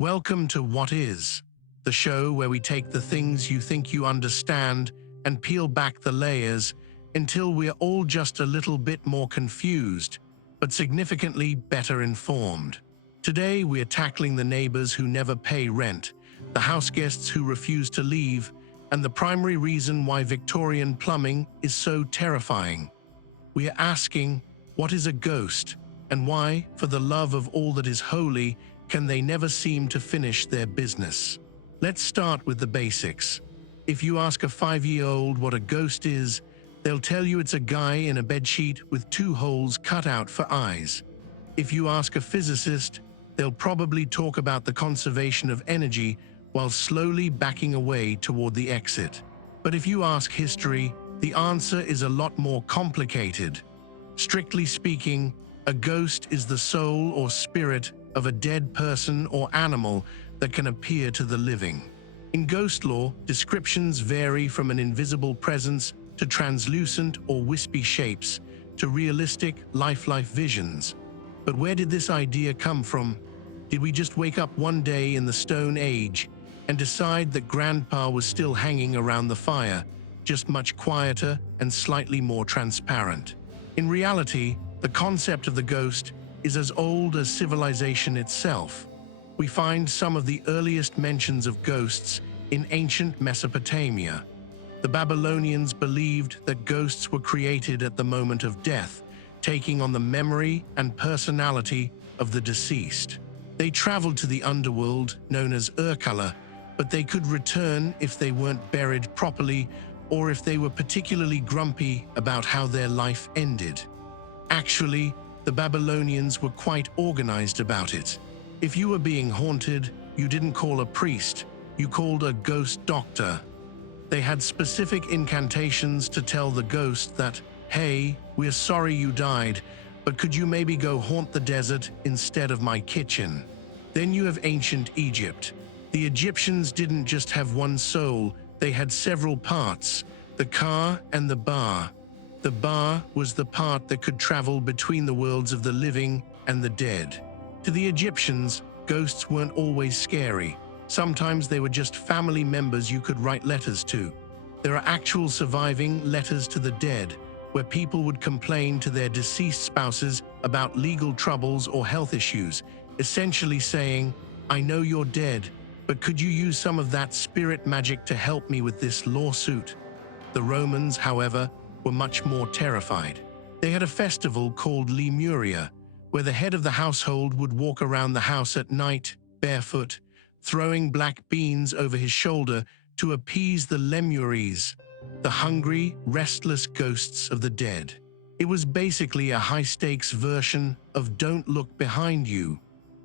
Welcome to What Is, the show where we take the things you think you understand and peel back the layers until we're all just a little bit more confused, but significantly better informed. Today, we're tackling the neighbors who never pay rent, the house guests who refuse to leave, and the primary reason why Victorian plumbing is so terrifying. We are asking, what is a ghost, and why, for the love of all that is holy, can they never seem to finish their business? Let's start with the basics. If you ask a 5-year-old what a ghost is, they'll tell you it's a guy in a bedsheet with 2 holes cut out for eyes. If you ask a physicist, they'll probably talk about the conservation of energy while slowly backing away toward the exit. But if you ask history, the answer is a lot more complicated. Strictly speaking, a ghost is the soul or spirit of a dead person or animal that can appear to the living. In ghost lore, descriptions vary from an invisible presence to translucent or wispy shapes to realistic, lifelike visions. But where did this idea come from? Did we just wake up one day in the Stone Age and decide that Grandpa was still hanging around the fire, just much quieter and slightly more transparent? In reality, the concept of the ghost is as old as civilization itself. We find some of the earliest mentions of ghosts in ancient Mesopotamia. The Babylonians believed that ghosts were created at the moment of death, taking on the memory and personality of the deceased. They traveled to the underworld, known as Urkala, but they could return if they weren't buried properly or if they were particularly grumpy about how their life ended. Actually, the Babylonians were quite organized about it. If you were being haunted, you didn't call a priest, you called a ghost doctor. They had specific incantations to tell the ghost that, hey, we're sorry you died, but could you maybe go haunt the desert instead of my kitchen? Then you have ancient Egypt. The Egyptians didn't just have one soul, they had several parts, the ka and the ba. The ba was the part that could travel between the worlds of the living and the dead. To the Egyptians, ghosts weren't always scary. Sometimes they were just family members you could write letters to. There are actual surviving letters to the dead, where people would complain to their deceased spouses about legal troubles or health issues, essentially saying, I know you're dead, but could you use some of that spirit magic to help me with this lawsuit? The Romans, however, were much more terrified. They had a festival called Lemuria, where the head of the household would walk around the house at night, barefoot, throwing black beans over his shoulder to appease the Lemures, the hungry, restless ghosts of the dead. It was basically a high-stakes version of Don't Look Behind You.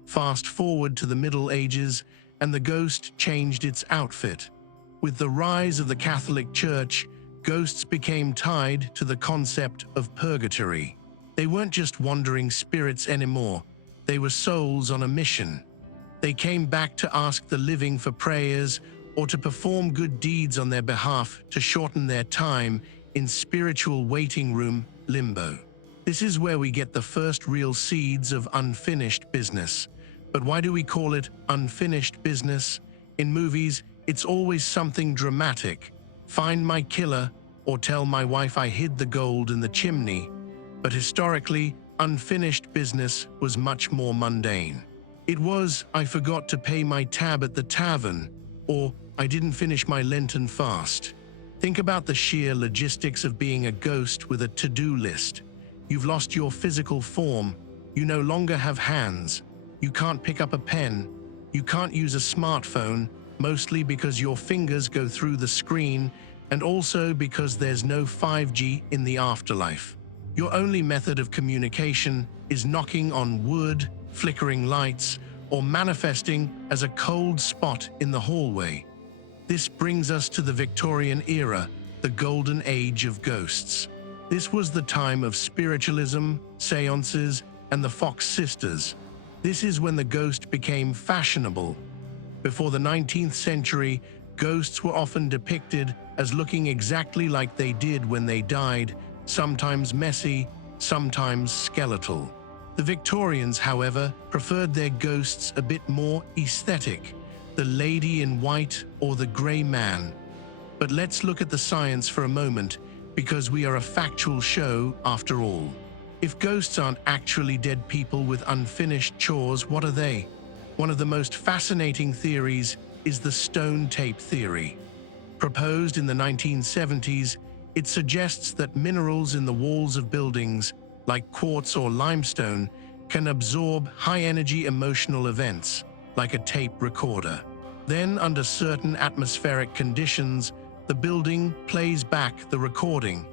Fast forward to the Middle Ages, and the ghost changed its outfit. With the rise of the Catholic Church, ghosts became tied to the concept of purgatory. They weren't just wandering spirits anymore, they were souls on a mission. They came back to ask the living for prayers or to perform good deeds on their behalf to shorten their time in spiritual waiting room limbo. This is where we get the first real seeds of unfinished business. But why do we call it unfinished business? In movies, it's always something dramatic. Find my killer, or tell my wife I hid the gold in the chimney. But historically, unfinished business was much more mundane. It was, I forgot to pay my tab at the tavern, or I didn't finish my Lenten fast. Think about the sheer logistics of being a ghost with a to-do list. You've lost your physical form. You no longer have hands. You can't pick up a pen. You can't use a smartphone, mostly because your fingers go through the screen and also because there's no 5G in the afterlife. Your only method of communication is knocking on wood, flickering lights, or manifesting as a cold spot in the hallway. This brings us to the Victorian era, the golden age of ghosts. This was the time of spiritualism, séances, and the Fox sisters. This is when the ghost became fashionable. Before the 19th century, ghosts were often depicted as looking exactly like they did when they died, sometimes messy, sometimes skeletal. The Victorians, however, preferred their ghosts a bit more aesthetic, the lady in white or the grey man. But let's look at the science for a moment, because we are a factual show after all. If ghosts aren't actually dead people with unfinished chores, what are they? One of the most fascinating theories is the stone tape theory. Proposed in the 1970s, it suggests that minerals in the walls of buildings, like quartz or limestone, can absorb high-energy emotional events, like a tape recorder. Then, under certain atmospheric conditions, the building plays back the recording.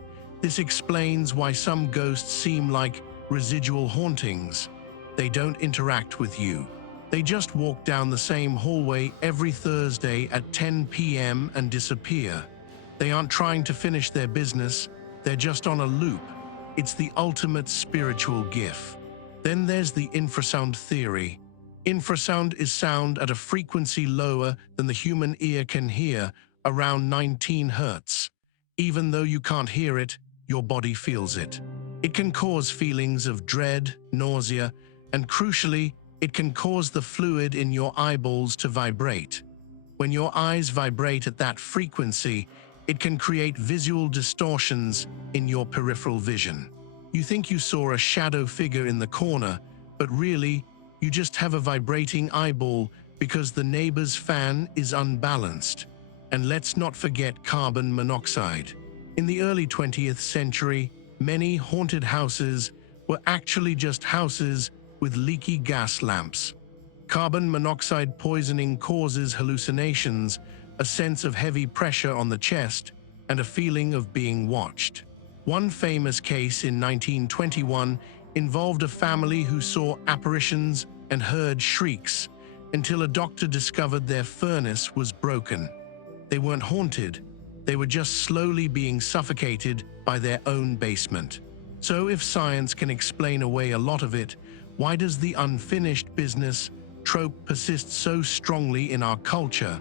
This explains why some ghosts seem like residual hauntings. They don't interact with you. They just walk down the same hallway every Thursday at 10 p.m. and disappear. They aren't trying to finish their business, they're just on a loop. It's the ultimate spiritual gift. Then there's the infrasound theory. Infrasound is sound at a frequency lower than the human ear can hear, around 19 hertz. Even though you can't hear it, your body feels it. It can cause feelings of dread, nausea, and crucially, it can cause the fluid in your eyeballs to vibrate. When your eyes vibrate at that frequency, it can create visual distortions in your peripheral vision. You think you saw a shadow figure in the corner, but really, you just have a vibrating eyeball because the neighbor's fan is unbalanced. And let's not forget carbon monoxide. In the early 20th century, many haunted houses were actually just houses with leaky gas lamps. Carbon monoxide poisoning causes hallucinations, a sense of heavy pressure on the chest, and a feeling of being watched. One famous case in 1921 involved a family who saw apparitions and heard shrieks until a doctor discovered their furnace was broken. They weren't haunted, they were just slowly being suffocated by their own basement. So if science can explain away a lot of it, why does the unfinished business trope persist so strongly in our culture?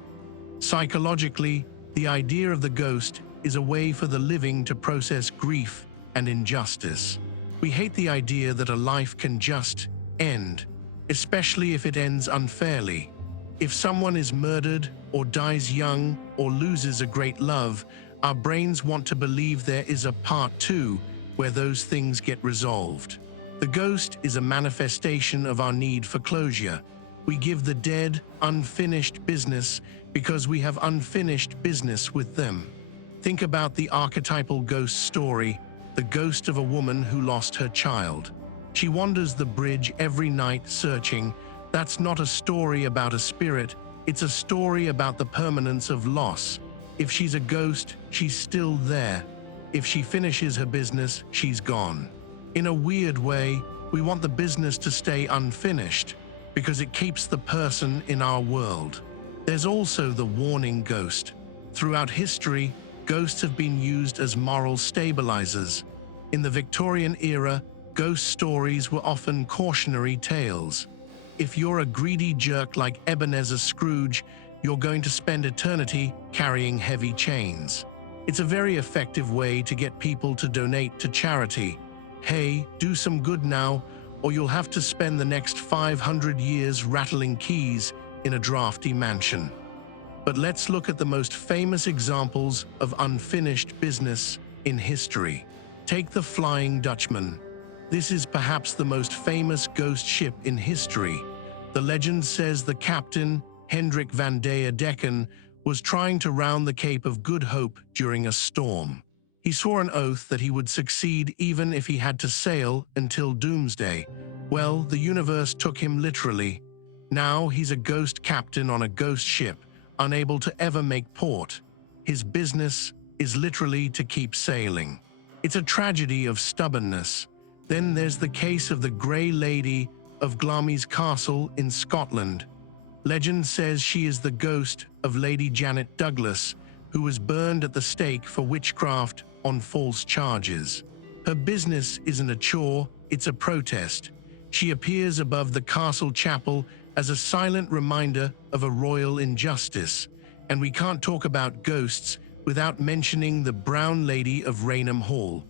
Psychologically, the idea of the ghost is a way for the living to process grief and injustice. We hate the idea that a life can just end, especially if it ends unfairly. If someone is murdered or dies young or loses a great love, our brains want to believe there is a part two where those things get resolved. The ghost is a manifestation of our need for closure. We give the dead unfinished business because we have unfinished business with them. Think about the archetypal ghost story, the ghost of a woman who lost her child. She wanders the bridge every night searching. That's not a story about a spirit, it's a story about the permanence of loss. If she's a ghost, she's still there. If she finishes her business, she's gone. In a weird way, we want the business to stay unfinished because it keeps the person in our world. There's also the warning ghost. Throughout history, ghosts have been used as moral stabilizers. In the Victorian era, ghost stories were often cautionary tales. If you're a greedy jerk like Ebenezer Scrooge, you're going to spend eternity carrying heavy chains. It's a very effective way to get people to donate to charity. Hey, do some good now, or you'll have to spend the next 500 years rattling keys in a drafty mansion. But let's look at the most famous examples of unfinished business in history. Take the Flying Dutchman. This is perhaps the most famous ghost ship in history. The legend says the captain, Hendrik van der Decken, was trying to round the Cape of Good Hope during a storm. He swore an oath that he would succeed even if he had to sail until doomsday. Well, the universe took him literally. Now he's a ghost captain on a ghost ship, unable to ever make port. His business is literally to keep sailing. It's a tragedy of stubbornness. Then there's the case of the Grey Lady of Glamis Castle in Scotland. Legend says she is the ghost of Lady Janet Douglas, who was burned at the stake for witchcraft on false charges. Her business isn't a chore, it's a protest. She appears above the castle chapel as a silent reminder of a royal injustice. And we can't talk about ghosts without mentioning the Brown Lady of Raynham Hall.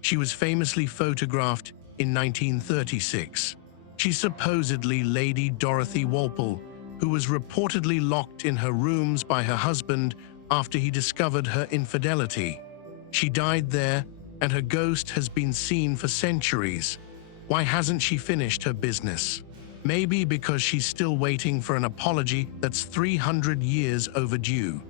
She was famously photographed in 1936. She's supposedly Lady Dorothy Walpole, who was reportedly locked in her rooms by her husband after he discovered her infidelity. She died there, and her ghost has been seen for centuries. Why hasn't she finished her business? Maybe because she's still waiting for an apology that's 300 years overdue.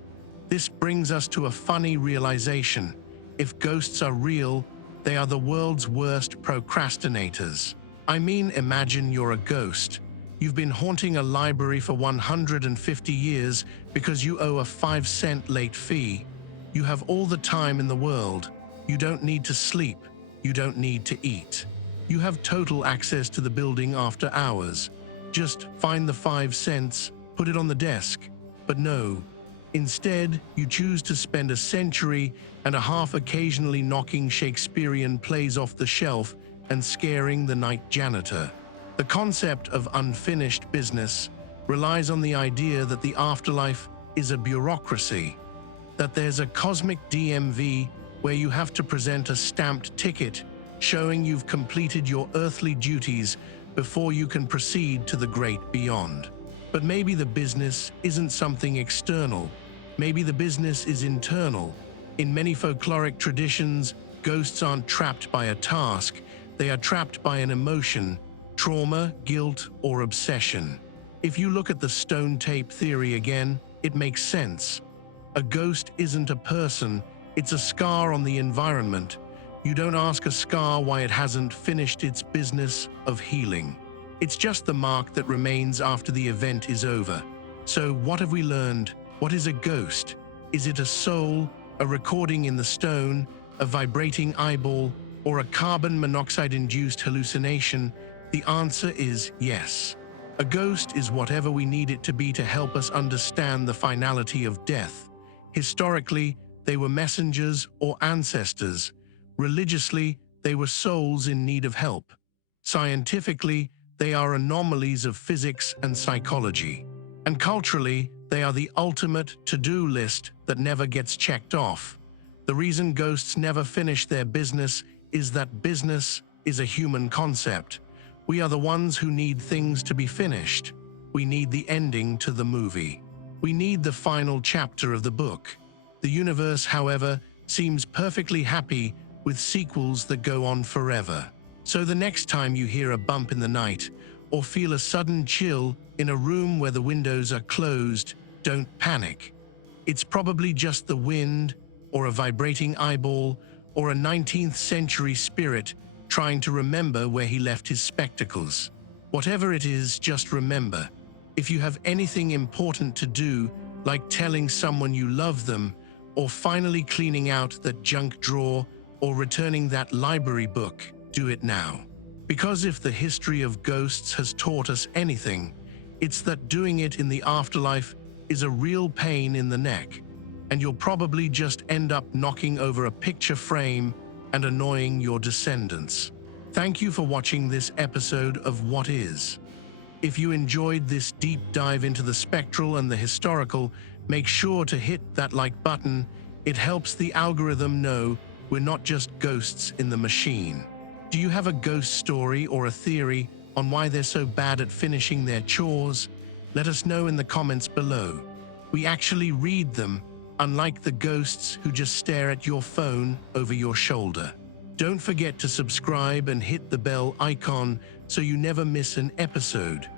This brings us to a funny realization. If ghosts are real, they are the world's worst procrastinators. I mean, imagine you're a ghost. You've been haunting a library for 150 years because you owe a 5-cent late fee. You have all the time in the world. You don't need to sleep. You don't need to eat. You have total access to the building after hours. Just find the 5 cents, put it on the desk. But no. Instead, you choose to spend a century and a half occasionally knocking Shakespearean plays off the shelf and scaring the night janitor. The concept of unfinished business relies on the idea that the afterlife is a bureaucracy, that there's a cosmic DMV where you have to present a stamped ticket showing you've completed your earthly duties before you can proceed to the great beyond. But maybe the business isn't something external. Maybe the business is internal. In many folkloric traditions, ghosts aren't trapped by a task. They are trapped by an emotion, trauma, guilt, or obsession. If you look at the stone tape theory again, it makes sense. A ghost isn't a person, it's a scar on the environment. You don't ask a scar why it hasn't finished its business of healing. It's just the mark that remains after the event is over. So what have we learned? What is a ghost? Is it a soul, a recording in the stone, a vibrating eyeball, or a carbon monoxide-induced hallucination? The answer is yes. A ghost is whatever we need it to be to help us understand the finality of death. Historically, they were messengers or ancestors. Religiously, they were souls in need of help. Scientifically, they are anomalies of physics and psychology. And culturally, they are the ultimate to-do list that never gets checked off. The reason ghosts never finish their business is that business is a human concept. We are the ones who need things to be finished. We need the ending to the movie. We need the final chapter of the book. The universe, however, seems perfectly happy with sequels that go on forever. So the next time you hear a bump in the night or feel a sudden chill in a room where the windows are closed, don't panic. It's probably just the wind, or a vibrating eyeball, or a 19th century spirit trying to remember where he left his spectacles. Whatever it is, just remember, if you have anything important to do, like telling someone you love them, or finally cleaning out that junk drawer, or returning that library book, do it now. Because if the history of ghosts has taught us anything, it's that doing it in the afterlife is a real pain in the neck, and you'll probably just end up knocking over a picture frame and annoying your descendants. Thank you for watching this episode of What Is. If you enjoyed this deep dive into the spectral and the historical, make sure to hit that like button. It helps the algorithm know we're not just ghosts in the machine. Do you have a ghost story or a theory on why they're so bad at finishing their chores? Let us know in the comments below. We actually read them, unlike the ghosts who just stare at your phone over your shoulder. Don't forget to subscribe and hit the bell icon so you never miss an episode.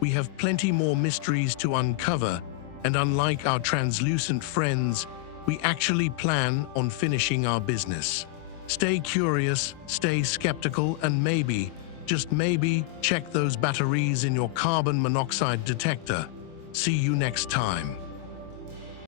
We have plenty more mysteries to uncover, and unlike our translucent friends, we actually plan on finishing our business. Stay curious, stay skeptical, and maybe, just maybe, check those batteries in your carbon monoxide detector. See you next time.